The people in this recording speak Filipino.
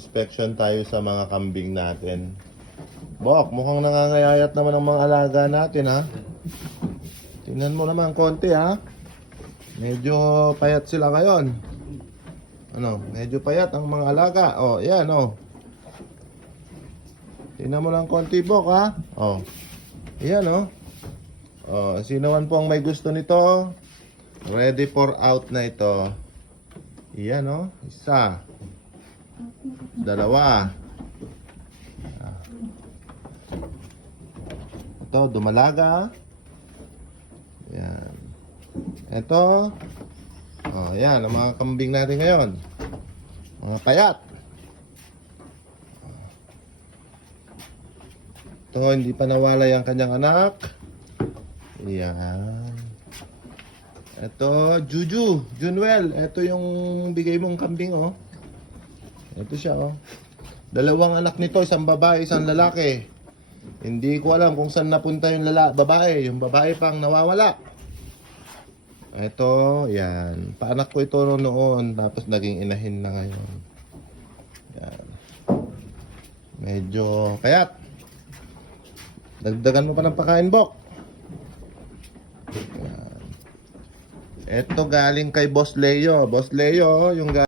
Inspection tayo sa mga kambing natin. Bok, mukhang nangangayayat naman ang mga alaga natin, ha? Tingnan mo naman konti, ha? Medyo payat sila ngayon. Ano, medyo payat ang mga alaga. Oh, yan, oh. Tingnan mo lang konti, Bok, ha? Oh. Yan, oh. Oh, sino man po ang may gusto nito? Ready for out na ito. Yan, oh. Isa. Dalawa. Ito, dumalaga. Yan. Ito. Oh, yan. Ang mga kambing natin ngayon. Mga payat. Ito, hindi pa nawalay ang kanyang anak. Yan. Ito, Juju. Junwell. Ito yung bigay mong kambing, oh. Ito siya, oh. Dalawang anak nito, isang babae, isang lalaki. Hindi ko alam kung saan napunta yung babae. Yung babae pang nawawala. Ito, yan. Paanak ko ito noon, tapos naging inahin na ngayon. Yan. Medyo payat. Dagdagan mo pa ng pakain, Bok. Yan. Ito galing kay Boss Leo. Boss Leo, yung